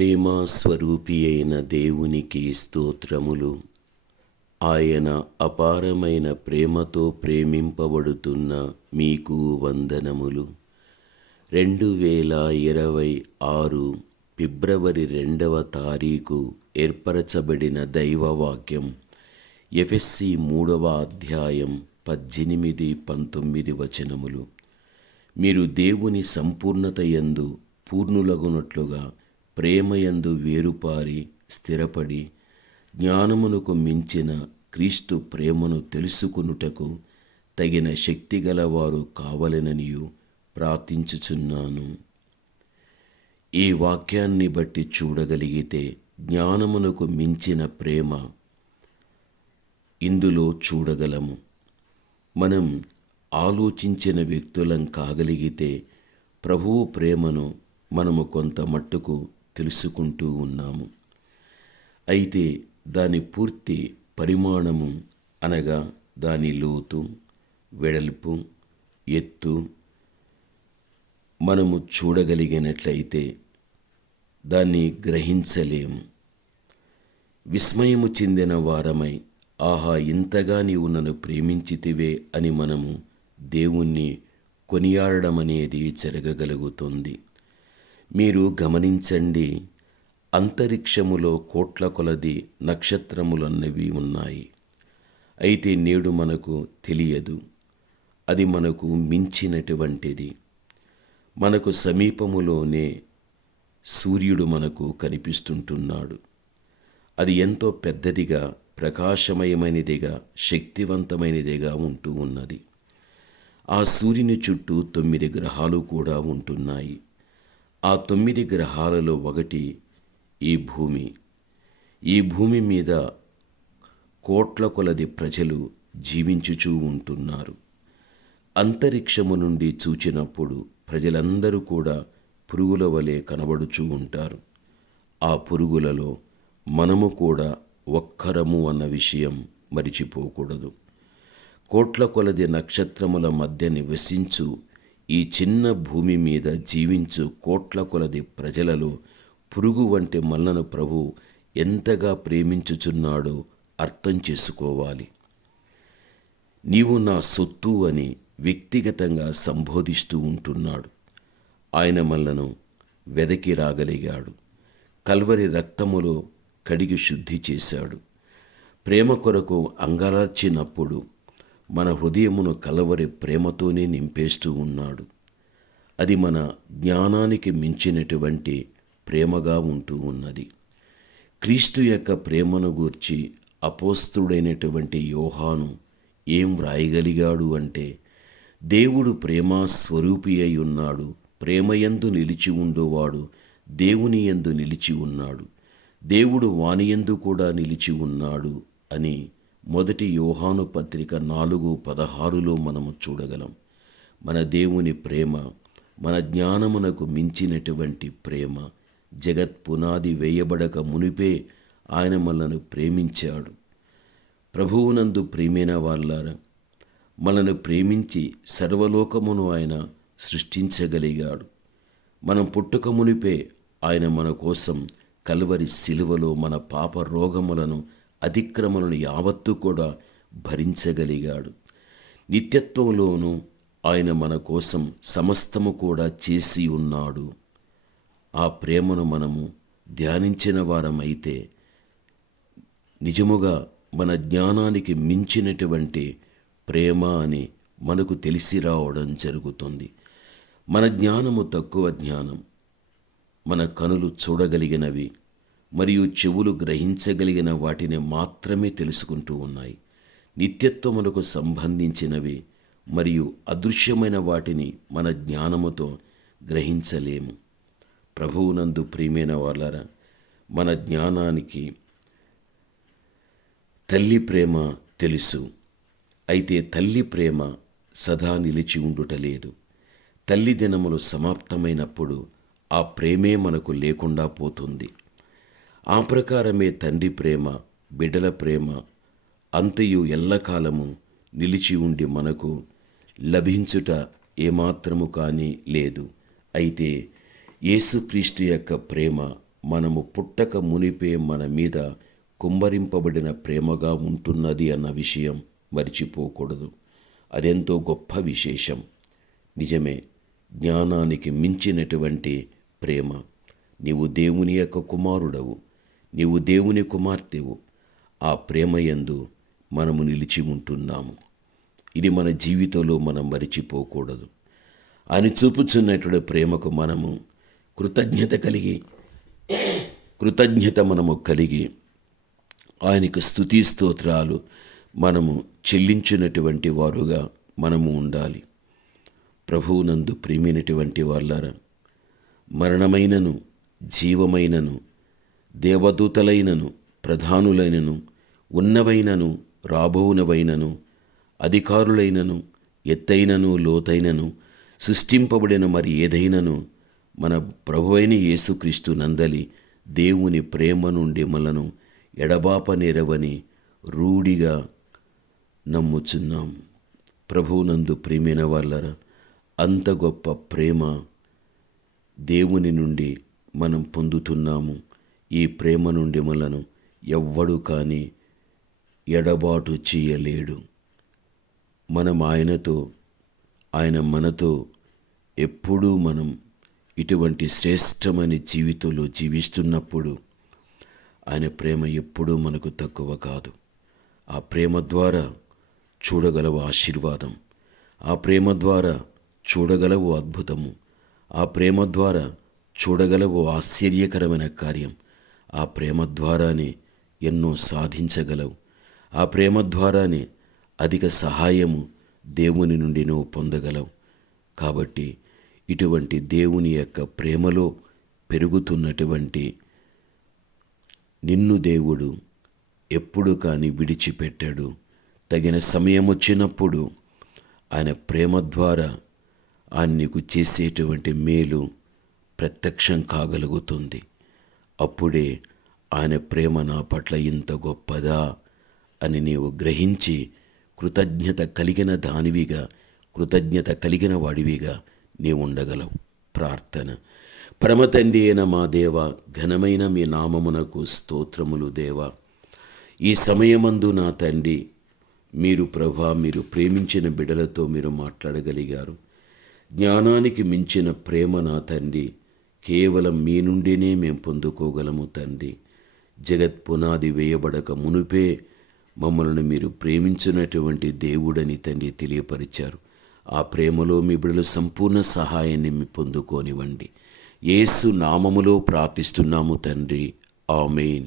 ప్రేమ స్వరూపి అయిన దేవునికి స్తోత్రములు. ఆయన అపారమైన ప్రేమతో ప్రేమింపబడుతున్న మీకు వందనములు. రెండు వేల ఇరవై ఆరు ఫిబ్రవరి రెండవ తారీఖు ఏర్పరచబడిన దైవవాక్యం ఎఫ్ఎస్సి మూడవ అధ్యాయం పద్దెనిమిది పంతొమ్మిది వచనములు. మీరు దేవుని సంపూర్ణత ఎందు పూర్ణులగునట్లుగా ప్రేమయందు వేరుపారి స్థిరపడి జ్ఞానమునకు మించిన క్రీస్తు ప్రేమను తెలుసుకొనుటకు తగిన శక్తి గలవారు కావలెననియు ప్రార్థించుచున్నాను. ఈ వాక్యాన్ని బట్టి చూడగలిగితే జ్ఞానమునకు మించిన ప్రేమ ఇందులో చూడగలము. మనం ఆలోచించిన వ్యక్తులం కాగలిగితే ప్రభువు ప్రేమను మనము కొంత మట్టుకు తెలుసుకుంటూ ఉన్నాము. అయితే దాని పూర్తి పరిమాణము అనగా దాని లోతు వెడల్పు ఎత్తు మనము చూడగలిగినట్లయితే దాన్ని గ్రహించలేము. విస్మయము చెందిన వారమై ఆహా ఇంతగా నీవు నన్ను ప్రేమించితివే అని మనము దేవుణ్ణి కొనియాడడం అనేది జరగగలుగుతుంది. మీరు గమనించండి అంతరిక్షములో కోట్ల కొలది నక్షత్రములన్నవి ఉన్నాయి. అయితే నేడు మనకు తెలియదు. అది మనకు మించినటువంటిది. మనకు సమీపములోనే సూర్యుడు మనకు కనిపిస్తుంటున్నాడు. అది ఎంతో పెద్దదిగా ప్రకాశమయమైనదిగా శక్తివంతమైనదిగా ఉంటూ ఉన్నది. ఆ సూర్యుని చుట్టూ తొమ్మిది గ్రహాలు కూడా ఉంటున్నాయి. ఆ తొమ్మిది గ్రహాలలో ఒకటి ఈ భూమి. ఈ భూమి మీద కోట్ల కొలది ప్రజలు జీవించుచూ ఉంటున్నారు. అంతరిక్షము నుండి చూచినప్పుడు ప్రజలందరూ కూడా పురుగుల వలె కనబడుచూ ఉంటారు. ఆ పురుగులలో మనము కూడా ఒక్కరము అన్న విషయం మరిచిపోకూడదు. కోట్ల కొలది నక్షత్రముల మధ్య నివసించు ఈ చిన్న భూమి మీద జీవించు కోట్ల కొలది ప్రజలలో పురుగు వంటి మల్లను ప్రభు ఎంతగా ప్రేమించుచున్నాడో అర్థం చేసుకోవాలి. నీవు నా సొత్తు అని వ్యక్తిగతంగా సంబోధిస్తూ ఉంటున్నాడు. ఆయన మనలను వెదకి రాగలిగాడు. కల్వరి రక్తములో కడిగి శుద్ధి చేశాడు. ప్రేమ కొరకు అంగలార్చినప్పుడు మన హృదయమును కలవరి ప్రేమతోనే నింపేస్తూ ఉన్నాడు. అది మన జ్ఞానానికి మించినటువంటి ప్రేమగా ఉంటూ ఉన్నది. క్రీస్తు యొక్క ప్రేమను గూర్చి అపోస్తుడైనటువంటి యోహాను ఏం వ్రాయగలిగాడు అంటే దేవుడు ప్రేమ స్వరూపి అయి ఉన్నాడు. ప్రేమయందు నిలిచి ఉండువాడు దేవుని యందు నిలిచి ఉన్నాడు. దేవుడు వానియందు కూడా నిలిచి ఉన్నాడు అని మొదటి యోహాను పత్రిక నాలుగు పదహారులో మనము చూడగలం. మన దేవుని ప్రేమ మన జ్ఞానమునకు మించినటువంటి ప్రేమ జగత్ పునాది వేయబడక మునిపే ఆయన మనను ప్రేమించాడు. ప్రభువునందు ప్రేమైన వాళ్ళారా మనను ప్రేమించి సర్వలోకమును ఆయన సృష్టించగలిగాడు. మనం పుట్టుక మునిపే ఆయన మన కోసం కలువరి శిలువలో మన పాప రోగములను అతిక్రమలను యావత్తు కూడా భరించగలిగాడు. నిత్యత్వంలోనూ ఆయన మన కోసం సమస్తము కూడా చేసి ఉన్నాడు. ఆ ప్రేమను మనము ధ్యానించిన వారమైతే నిజముగా మన జ్ఞానానికి మించినటువంటి ప్రేమ అని మనకు తెలిసి రావడం జరుగుతుంది. మన జ్ఞానము తక్కువ జ్ఞానం. మన కనులు చూడగలిగినవి మరియు చెవులు గ్రహించగలిగిన వాటిని మాత్రమే తెలుసుకుంటూ ఉన్నాయి. నిత్యత్వమునకు సంబంధించినవి మరియు అదృశ్యమైన వాటిని మన జ్ఞానముతో గ్రహించలేము. ప్రభువునందు ప్రియమైన వాళ్ళరా మన జ్ఞానానికి తల్లి ప్రేమ తెలుసు. అయితే తల్లి ప్రేమ సదా నిలిచి ఉండుటలేదు తల్లి దినములు సమాప్తమైనప్పుడు ఆ ప్రేమే మనకు లేకుండా పోతుంది. ఆ ప్రకారమే తండ్రి ప్రేమ బిడ్డల ప్రేమ అంతయు ఎల్లకాలము నిలిచి ఉండి మనకు లభించుట ఏమాత్రము కానీ లేదు. అయితే యేసుక్రీస్తు యొక్క ప్రేమ మనము పుట్టక మునిపే మన మీద కుమ్మరింపబడిన ప్రేమగా ఉంటున్నది అన్న విషయం మరిచిపోకూడదు. అదెంతో గొప్ప విశేషం. నిజమే జ్ఞానానికి మించినటువంటి ప్రేమ. నీవు దేవుని యొక్క కుమారుడవు. నీవు దేవుని కుమార్తెవు. ఆ ప్రేమయందు మనము నిలిచి ఉంటున్నాము. ఇది మన జీవితంలో మనం మరిచిపోకూడదు. ఆయన చూపుచున్నటువంటి ప్రేమకు మనము కృతజ్ఞత కలిగి కృతజ్ఞత మనము కలిగి ఆయనకు స్థుతి స్తోత్రాలు మనము చెల్లించినటువంటి వారుగా మనము ఉండాలి. ప్రభువునందు ప్రియమైనటువంటి వాళ్ళారా మరణమైనను జీవమైనను దేవదూతలైనను ప్రధానులైనను ఉన్నవైనను రాబోవునవైనను అధికారులైనను ఎత్తైనను లోతైనను సృష్టింపబడిన మరి ఏదైనను మన ప్రభువైన యేసుక్రీస్తు నందలి దేవుని ప్రేమ నుండి మనను ఎడబాప నేరవని రూఢిగా నమ్ముచున్నాం. ప్రభువునందు ప్రేమైన వాళ్ళరా అంత గొప్ప ప్రేమ దేవుని నుండి మనం పొందుతున్నాము. ఈ ప్రేమ నుండి మనను ఎవ్వడు కానీ ఎడబాటు చేయలేడు. మనం ఆయనతో ఆయన మనతో ఎప్పుడూ మనం ఇటువంటి శ్రేష్టమైన జీవితంలో జీవిస్తున్నప్పుడు ఆయన ప్రేమ ఎప్పుడూ మనకు తక్కువ కాదు. ఆ ప్రేమ ద్వారా చూడగలవు ఆశీర్వాదం. ఆ ప్రేమ ద్వారా చూడగలవు అద్భుతము. ఆ ప్రేమ ద్వారా చూడగలవు ఆశ్చర్యకరమైన కార్యం. ఆ ప్రేమ ద్వారానే ఎన్నో సాధించగలవు. ఆ ప్రేమ ద్వారానే అధిక సహాయము దేవుని నుండి నువ్వు పొందగలవు. కాబట్టి ఇటువంటి దేవుని యొక్క ప్రేమలో పెరుగుతున్నటువంటి నిన్ను దేవుడు ఎప్పుడు కానీ విడిచిపెట్టాడు. తగిన సమయం వచ్చినప్పుడు ఆయన ప్రేమ ద్వారా ఆయన నీకు చేసేటువంటి మేలు ప్రత్యక్షం కాగలుగుతుంది. అప్పుడే ఆయన ప్రేమ నా పట్ల ఇంత గొప్పదా అని నీవు గ్రహించి కృతజ్ఞత కలిగిన దానివిగా కృతజ్ఞత కలిగిన వాడివిగా నీవు ఉండగలవు. ప్రార్థన. పరమతండి అయిన మా దేవ ఘనమైన మీ నామమునకు స్తోత్రములు దేవ. ఈ సమయమందు నా తండ్రి మీరు ప్రభా మీరు ప్రేమించిన బిడలతో మీరు మాట్లాడగలిగారు. జ్ఞానానికి మించిన ప్రేమ నా తండ్రి కేవలం మీ నుండినే మేము పొందుకోగలము తండ్రి. జగత్ పునాది వేయబడక మునుపే మమ్మల్ని మీరు ప్రేమించినటువంటి దేవుడని తండ్రి తెలియపరిచారు. ఆ ప్రేమలో మీ బిడలు సంపూర్ణ సహాయాన్ని మీ పొందుకోనివ్వండి. యేసు నామములో ప్రార్థిస్తున్నాము తండ్రి. ఆమెయిన్